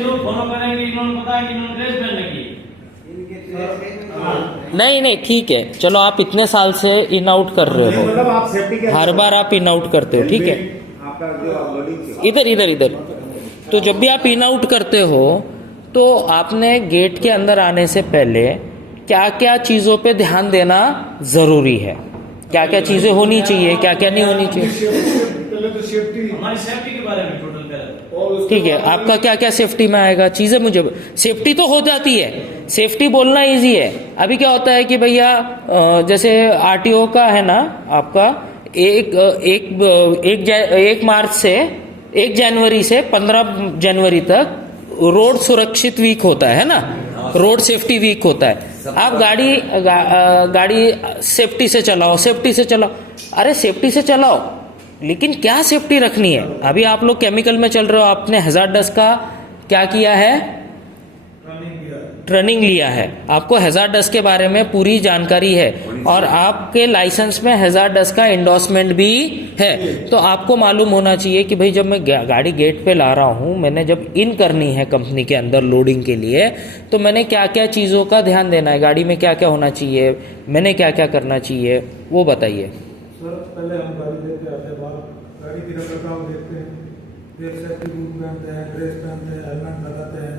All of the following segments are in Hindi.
लोग फॉलो करेंगे, इन्होंने पता है कि इन्होंने ड्रेस पहन रखी है। नहीं नहीं ठीक है, चलो आप इतने साल से इन आउट कर रहे हो, मतलब आप सेफ्टी के हर बार आप इन आउट करते हो, ठीक है। आपका जो लोडिंग इधर इधर इधर, तो जब भी आप इन आउट करते हो तो आपने गेट के अंदर आने से पहले क्या क्या चीज़ों पे ध्यान देना ज़रूरी है, क्या क्या चीज़ें होनी चाहिए, क्या क्या नहीं होनी चाहिए। पहले तो सेफ्टी, हमारी सेफ्टी के बारे में टोटल करें। ठीक है, आपका क्या क्या सेफ्टी में आएगा चीज़ें, मुझे सेफ्टी तो हो जाती है, सेफ्टी बोलना इजी है। अभी क्या होता है कि भैया जैसे आरटीओ का है ना आपका, एक मार्च से 1 जनवरी से 15 जनवरी तक रोड सुरक्षित वीक होता है ना, रोड सेफ्टी वीक होता है। आप गाड़ी सेफ्टी से चलाओ, सेफ्टी से चलाओ, अरे सेफ्टी से चलाओ, लेकिन क्या सेफ्टी रखनी है। अभी आप लोग केमिकल में चल रहे हो, आपने हैजार्डस का क्या किया है, ट्रेनिंग लिया है, आपको हैजार्डस के बारे में पूरी जानकारी है और आपके लाइसेंस में हैजार्डस का एंडोर्समेंट भी है। तो आपको मालूम होना चाहिए कि भाई जब मैं गाड़ी गेट पे ला रहा हूँ, मैंने जब इन करनी है कंपनी के अंदर लोडिंग के लिए, तो मैंने क्या क्या चीज़ों का ध्यान देना है, गाड़ी में क्या क्या होना चाहिए, मैंने क्या क्या करना चाहिए, वो बताइए। सर पहले हम गाड़ी लेते आते हैं, बाहर गाड़ी की रखरखाव देखते हैं, फिर सेफ्टी बूट पहनते हैं, ड्रेस पहनते हैं, हेलमेट लगाते हैं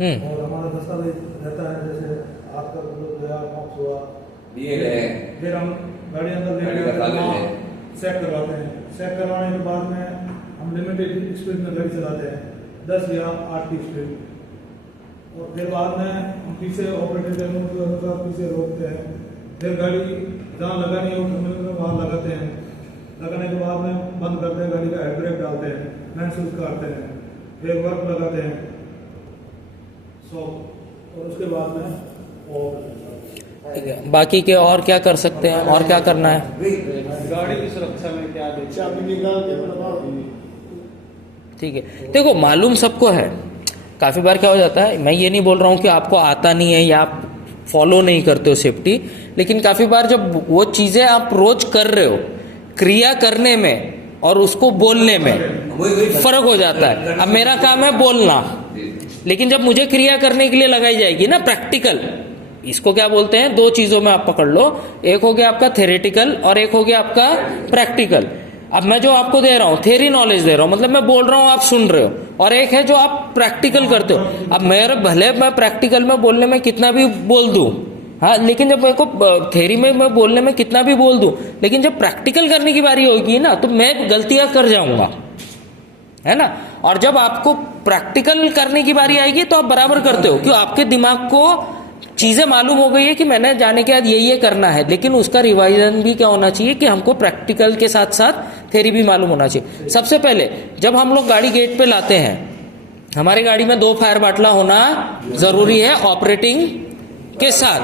और हमारा दस्तावेज रहता है, जैसे आपका गया मॉक्स हुआ, फिर हम गाड़ी अंदर लेके चेक करवाते हैं। चेक करवाने के बाद में हम लिमिटेड स्पीड में गाड़ी चलाते हैं, 10 या 8 की स्पीड, और फिर बाद में हम पीछे ऑपरेटर के अनुसार पीछे रोकते हैं, फिर गाड़ी जहाँ लगानी हो वहाँ लगाते हैं। लगाने के बाद में बंद करते हैं, गाड़ी का हेड ब्रेक डालते हैं, मैन शूज काटते हैं, फिर वर्क लगाते हैं और उसके बाद में और बाकी के और क्या कर सकते हैं, और क्या करना है। गाड़ी की सुरक्षा में क्या चाबी निकाल के, ठीक है, देखो मालूम सबको है, काफ़ी बार क्या हो जाता है, मैं ये नहीं बोल रहा हूँ कि आपको आता नहीं है या आप फॉलो नहीं करते हो सेफ्टी, लेकिन काफ़ी बार जब वो चीज़ें आप रोज कर रहे हो, क्रिया करने में और उसको बोलने में फर्क हो जाता है। अब मेरा काम है बोलना, लेकिन जब मुझे क्रिया करने के लिए लगाई जाएगी ना प्रैक्टिकल, इसको क्या बोलते हैं, 2 चीज़ों में आप पकड़ लो, एक हो गया आपका थेरेटिकल और एक हो गया आपका प्रैक्टिकल। अब मैं जो आपको दे रहा हूँ थेरी नॉलेज दे रहा हूँ, मतलब मैं बोल रहा हूँ आप सुन रहे हो, और एक है जो आप प्रैक्टिकल करते हो। अब मेरे भले मैं प्रैक्टिकल में बोलने में कितना भी बोल दूँ, हाँ, लेकिन जब मेरे को थेरी में मैं बोलने में कितना भी बोल दूँ, लेकिन जब प्रैक्टिकल करने की बारी होगी ना तो मैं गलतियाँ कर जाऊँगा, है ना। और जब आपको प्रैक्टिकल करने की बारी आएगी तो आप बराबर करते हो, क्यों, आपके दिमाग को चीज़ें मालूम हो गई है कि मैंने जाने के बाद ये करना है, लेकिन उसका रिवाइजन भी क्या होना चाहिए कि हमको प्रैक्टिकल के साथ साथ थेरी भी मालूम होना चाहिए। सबसे पहले जब हम लोग गाड़ी गेट पे लाते हैं, हमारी गाड़ी में 2 फायर बाटला होना ज़रूरी है ऑपरेटिंग के साथ,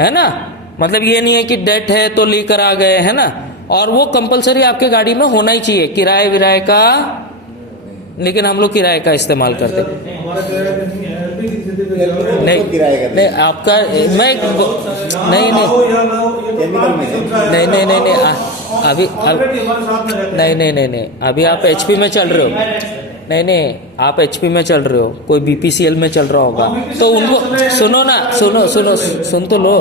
है ना। मतलब ये नहीं है कि डेट है तो लेकर आ गए, है ना, और वो कंपलसरी आपके गाड़ी में होना ही चाहिए। किराए विराए का, लेकिन हम लोग किराए का इस्तेमाल करते हैं, नहीं आपका, मैं नहीं अभी नहीं अभी आप एचपी में चल रहे हो, नहीं आप एचपी में चल रहे हो, कोई बीपीसीएल में चल रहा होगा तो उनको सुनो ना, सुन तो लो,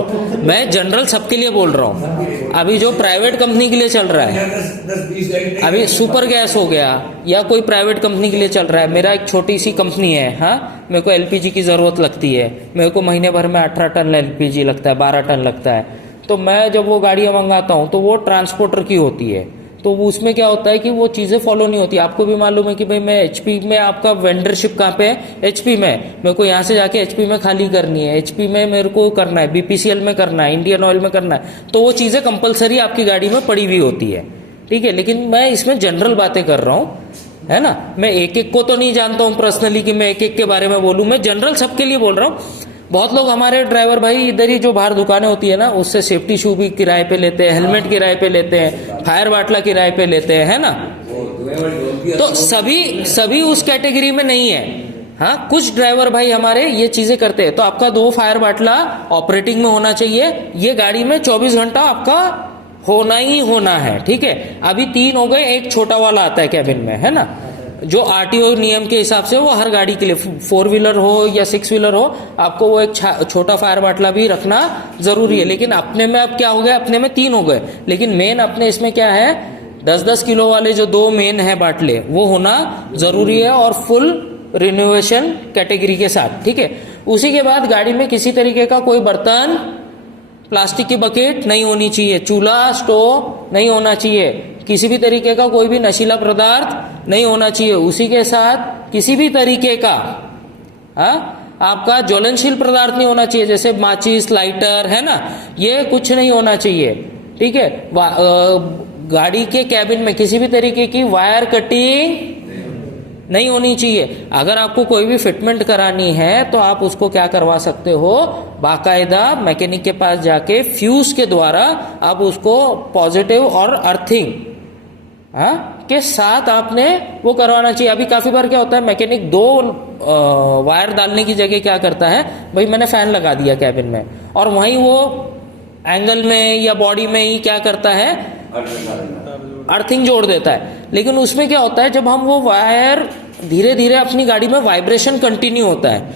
मैं जनरल सबके लिए बोल रहा हूँ। अभी जो प्राइवेट कंपनी के लिए चल रहा है, अभी सुपर गैस हो गया या कोई प्राइवेट कंपनी के लिए चल रहा है, मेरा एक छोटी सी कंपनी है, हाँ, मेरे को एलपीजी की ज़रूरत लगती है, मेरे को महीने भर में 18 टन एलपीजी लगता है, 12 टन लगता है, तो मैं जब वो गाड़ियाँ मंगाता हूँ तो वो ट्रांसपोर्टर की होती है, तो उसमें क्या होता है कि वो चीज़ें फॉलो नहीं होती। आपको भी मालूम है कि भाई मैं एचपी में, आपका वेंडरशिप कहाँ पे है, एचपी में, मेरे को यहाँ से जाके एचपी में खाली करनी है, एचपी में मेरे को करना है, बीपीसीएल में करना है, इंडियन ऑयल में करना है, तो वो चीज़ें कंपलसरी आपकी गाड़ी में पड़ी हुई होती है, ठीक है। लेकिन मैं इसमें जनरल बातें कर रहा हूँ, है ना, मैं एक को तो नहीं जानता हूँ पर्सनली कि मैं एक के बारे में बोलूँ, मैं जनरल सबके लिए बोल रहा हूँ। बहुत लोग हमारे ड्राइवर भाई इधर ही जो बाहर दुकानें होती है ना, उससे सेफ्टी शू भी किराए पे लेते हैं, हेलमेट किराए पे लेते हैं, फायर बाटला किराए पे लेते हैं, है ना। तो सभी उस कैटेगरी में नहीं है, हाँ, कुछ ड्राइवर भाई हमारे ये चीजें करते हैं। तो आपका 2 फायर बाटला ऑपरेटिंग में होना चाहिए, ये गाड़ी में 24 घंटा आपका होना ही होना है, ठीक है। अभी 3 हो गए, एक छोटा वाला आता है कैबिन में, है ना, जो आरटीओ नियम के हिसाब से वो हर गाड़ी के लिए 4 व्हीलर हो या 6 व्हीलर हो, आपको वो एक छोटा फायर बाटला भी रखना जरूरी है। लेकिन अपने में अब क्या हो गया, अपने में 3 हो गए, लेकिन मेन अपने इसमें क्या है, 10-10 किलो वाले जो 2 मेन है बाटले वो होना जरूरी है, और फुल रिनोवेशन कैटेगरी के साथ, ठीक है। उसी के बाद गाड़ी में किसी तरीके का कोई बर्तन, प्लास्टिक की बकेट नहीं होनी चाहिए, चूल्हा स्टोव नहीं होना चाहिए, किसी भी तरीके का कोई भी नशीला पदार्थ नहीं होना चाहिए। उसी के साथ किसी भी तरीके का आपका ज्वलनशील पदार्थ नहीं होना चाहिए, जैसे माचिस, लाइटर, है ना, ये कुछ नहीं होना चाहिए, ठीक है। गाड़ी के कैबिन में किसी भी तरीके की वायर कटिंग नहीं होनी चाहिए। अगर आपको कोई भी फिटमेंट करानी है तो आप उसको क्या करवा सकते हो, बाकायदा मैकेनिक के पास जाके फ्यूज के द्वारा आप उसको पॉजिटिव और अर्थिंग के साथ आपने वो करवाना चाहिए। अभी काफी बार क्या होता है, मैकेनिक 2 वायर डालने की जगह क्या करता है, भाई मैंने फैन लगा दिया कैबिन में, और वहीं वो एंगल में या बॉडी में ही क्या करता है, अर्थिंग जोड़ देता है। लेकिन उसमें क्या होता है, जब हम वो वायर धीरे धीरे अपनी गाड़ी में वाइब्रेशन कंटिन्यू होता है,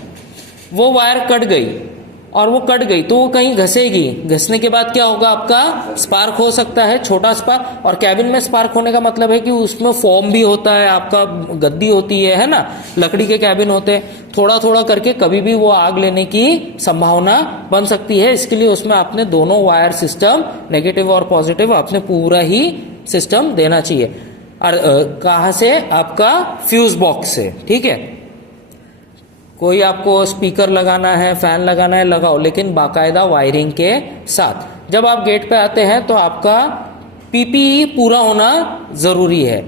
वो वायर कट गई और वो कट गई तो वो कहीं घसेगी, घसने के बाद क्या होगा, आपका स्पार्क हो सकता है, छोटा स्पार्क। और कैबिन में स्पार्क होने का मतलब है कि उसमें फोम भी होता है, आपका गद्दी होती है ना, लकड़ी के कैबिन होते हैं, थोड़ा थोड़ा करके कभी भी वो आग लेने की संभावना बन सकती है। इसके लिए उसमें आपने दोनों वायर सिस्टम, नेगेटिव और पॉजिटिव, आपने पूरा ही सिस्टम देना चाहिए। और कहाँ से, आपका फ्यूज बॉक्स से, ठीक है। कोई आपको स्पीकर लगाना है, फैन लगाना है, लगाओ, लेकिन बाकायदा वायरिंग के साथ। जब आप गेट पे आते हैं तो आपका पीपीई पूरा होना जरूरी है।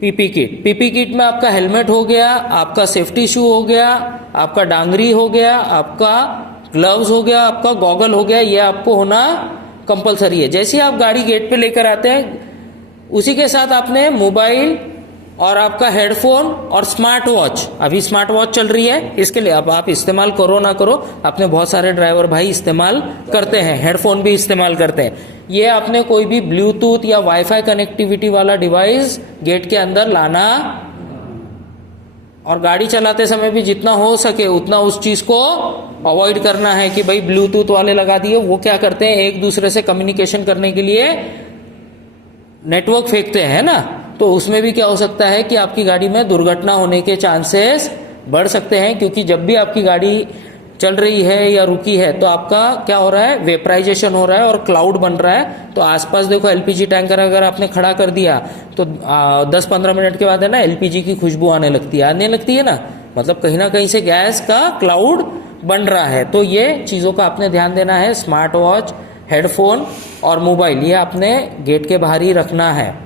पीपी किट में आपका हेलमेट हो गया, आपका सेफ्टी शू हो गया, आपका डांगरी हो गया, आपका ग्लव्स हो गया, आपका गॉगल हो गया, ये आपको होना कंपलसरी है। जैसे आप गाड़ी गेट पे लेकर आते हैं, उसी के साथ आपने मोबाइल और आपका हेडफोन और स्मार्ट वॉच, अभी स्मार्ट वॉच चल रही है, इसके लिए अब आप इस्तेमाल करो ना करो, अपने बहुत सारे ड्राइवर भाई इस्तेमाल करते हैं, हेडफोन भी इस्तेमाल करते हैं। ये आपने कोई भी ब्लूटूथ या वाईफाई कनेक्टिविटी वाला डिवाइस गेट के अंदर लाना, और गाड़ी चलाते समय भी जितना हो सके उतना उस चीज को अवॉइड करना है कि भाई ब्लूटूथ वाले लगा दिए, वो क्या करते हैं, एक दूसरे से कम्युनिकेशन करने के लिए नेटवर्क फेंकते हैं ना, तो उसमें भी क्या हो सकता है कि आपकी गाड़ी में दुर्घटना होने के चांसेस बढ़ सकते हैं। क्योंकि जब भी आपकी गाड़ी चल रही है या रुकी है तो आपका क्या हो रहा है, वेपराइजेशन हो रहा है और क्लाउड बन रहा है। तो आसपास देखो एलपीजी टैंकर अगर आपने खड़ा कर दिया तो 10-15 मिनट के बाद है ना एलपीजी की खुशबू आने लगती है ना, मतलब कहीं ना कहीं से गैस का क्लाउड बन रहा है। तो ये चीज़ों का आपने ध्यान देना है। स्मार्ट वॉच, हेडफोन और मोबाइल ये आपने गेट के बाहर ही रखना है।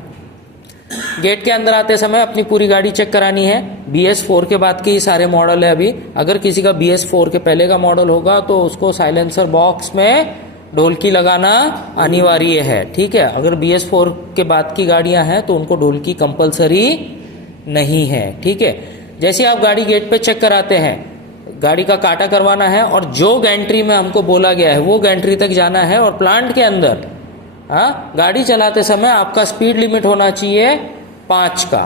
गेट के अंदर आते समय अपनी पूरी गाड़ी चेक करानी है। BS4 के बाद के ही सारे मॉडल है अभी। अगर किसी का BS4 के पहले का मॉडल होगा तो उसको साइलेंसर बॉक्स में ढोलकी लगाना अनिवार्य है, ठीक है। अगर BS4 के बाद की गाड़ियां हैं तो उनको ढोलकी कंपलसरी नहीं है, ठीक है। जैसे आप गाड़ी गेट पे चेक कराते हैं, गाड़ी का काटा करवाना है और जो गैंट्री में हमको बोला गया है वो गैंट्री तक जाना है। और प्लांट के अंदर गाड़ी चलाते समय आपका स्पीड लिमिट होना चाहिए 5 का,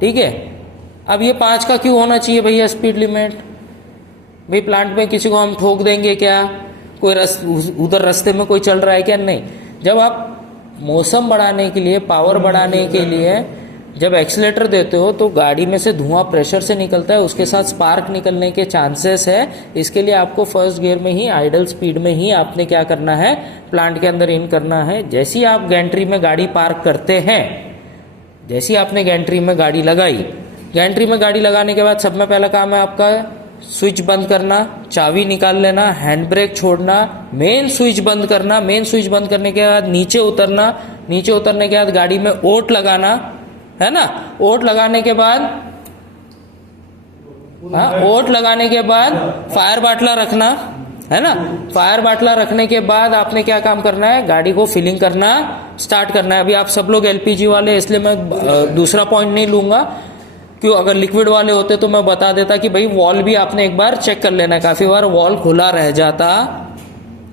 ठीक है। अब ये 5 का क्यों होना चाहिए भैया स्पीड लिमिट? भाई प्लांट में किसी को हम ठोक देंगे क्या? कोई उधर रास्ते में कोई चल रहा है क्या? नहीं। जब आप मौसम बढ़ाने के लिए, पावर बढ़ाने के लिए जब एक्सीलेटर देते हो तो गाड़ी में से धुआं प्रेशर से निकलता है, उसके साथ स्पार्क निकलने के चांसेस है। इसके लिए आपको फर्स्ट गियर में ही, आइडल स्पीड में ही आपने क्या करना है, प्लांट के अंदर इन करना है। जैसे ही आप गैंट्री में गाड़ी पार्क करते हैं, जैसे ही आपने गैंट्री में गाड़ी लगाई, गैंट्री में गाड़ी लगाने के बाद सब में पहला काम है आपका स्विच बंद करना, चाबी निकाल लेना, हैंड ब्रेक छोड़ना, मेन स्विच बंद करना। मेन स्विच बंद करने के बाद नीचे उतरना, नीचे उतरने के बाद गाड़ी में ओट लगाना, है ना। ओट लगाने के बाद ओट लगाने के बाद फायर बाटला रखना, है ना। फायर बाटला रखने के बाद आपने क्या काम करना है, गाड़ी को फिलिंग करना स्टार्ट करना है। अभी आप सब लोग एलपीजी वाले, इसलिए मैं दूसरा पॉइंट नहीं लूंगा। क्यों, अगर लिक्विड वाले होते तो मैं बता देता कि भाई वॉल भी आपने एक बार चेक कर लेना है। काफी बार वॉल खुला रह जाता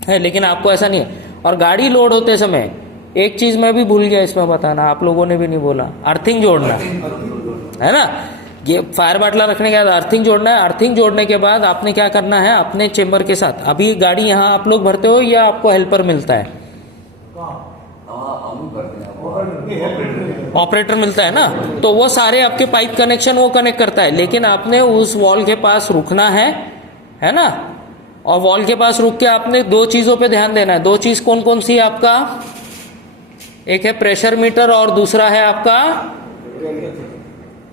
है, लेकिन आपको ऐसा नहीं है। और गाड़ी लोड होते समय एक चीज मैं भी भूल गया इसमें बताना, आप लोगों ने भी नहीं बोला, अर्थिंग जोड़ना। है ना। ये फायर बाटला रखने के बाद अर्थिंग जोड़ना है। अर्थिंग जोड़ने के बाद आपने क्या करना है अपने चेम्बर के साथ। अभी गाड़ी यहाँ आप लोग भरते हो या आपको हेल्पर मिलता है? ऑपरेटर मिलता है ना, तो वो सारे आपके पाइप कनेक्शन वो कनेक्ट करता है, लेकिन आपने उस वॉल के पास रुकना है ना। और वॉल के पास रुक के आपने दो चीजों पे ध्यान देना है। दो चीज कौन कौन सी है आपका? एक है प्रेशर मीटर और दूसरा है आपका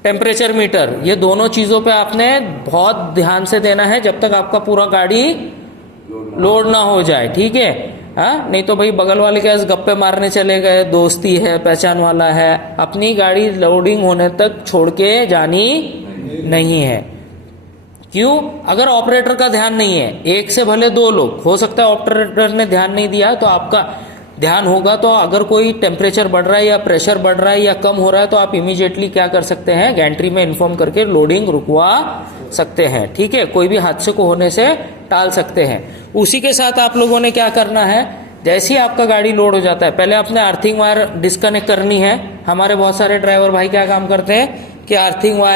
टेम्परेचर मीटर। ये दोनों चीजों पे आपने बहुत ध्यान से देना है जब तक आपका पूरा गाड़ी लोड ना हो जाए, ठीक है। हाँ, नहीं तो भाई बगल वाले के पास गप्पे मारने चले गए, दोस्ती है, पहचान वाला है, अपनी गाड़ी लोडिंग होने तक छोड़ के जानी नहीं है। क्यों? अगर ऑपरेटर का ध्यान नहीं है, एक से भले दो लोग, हो सकता है ऑपरेटर ने ध्यान नहीं दिया तो आपका ध्यान होगा, तो अगर कोई टेम्परेचर बढ़ रहा है या प्रेशर बढ़ रहा है या कम हो रहा है तो आप इमीडिएटली क्या कर सकते हैं, गैंट्री में इन्फॉर्म करके लोडिंग रुकवा सकते हैं, ठीक है। कोई भी हादसे को होने से टाल सकते हैं। उसी के साथ आप लोगों ने क्या करना है, जैसे ही आपका गाड़ी लोड हो जाता है पहले अपने अर्थिंग वायर डिस्कनेक्ट करनी है। हमारे बहुत सारे ड्राइवर भाई क्या काम करते हैं कि अर्थिंग वायर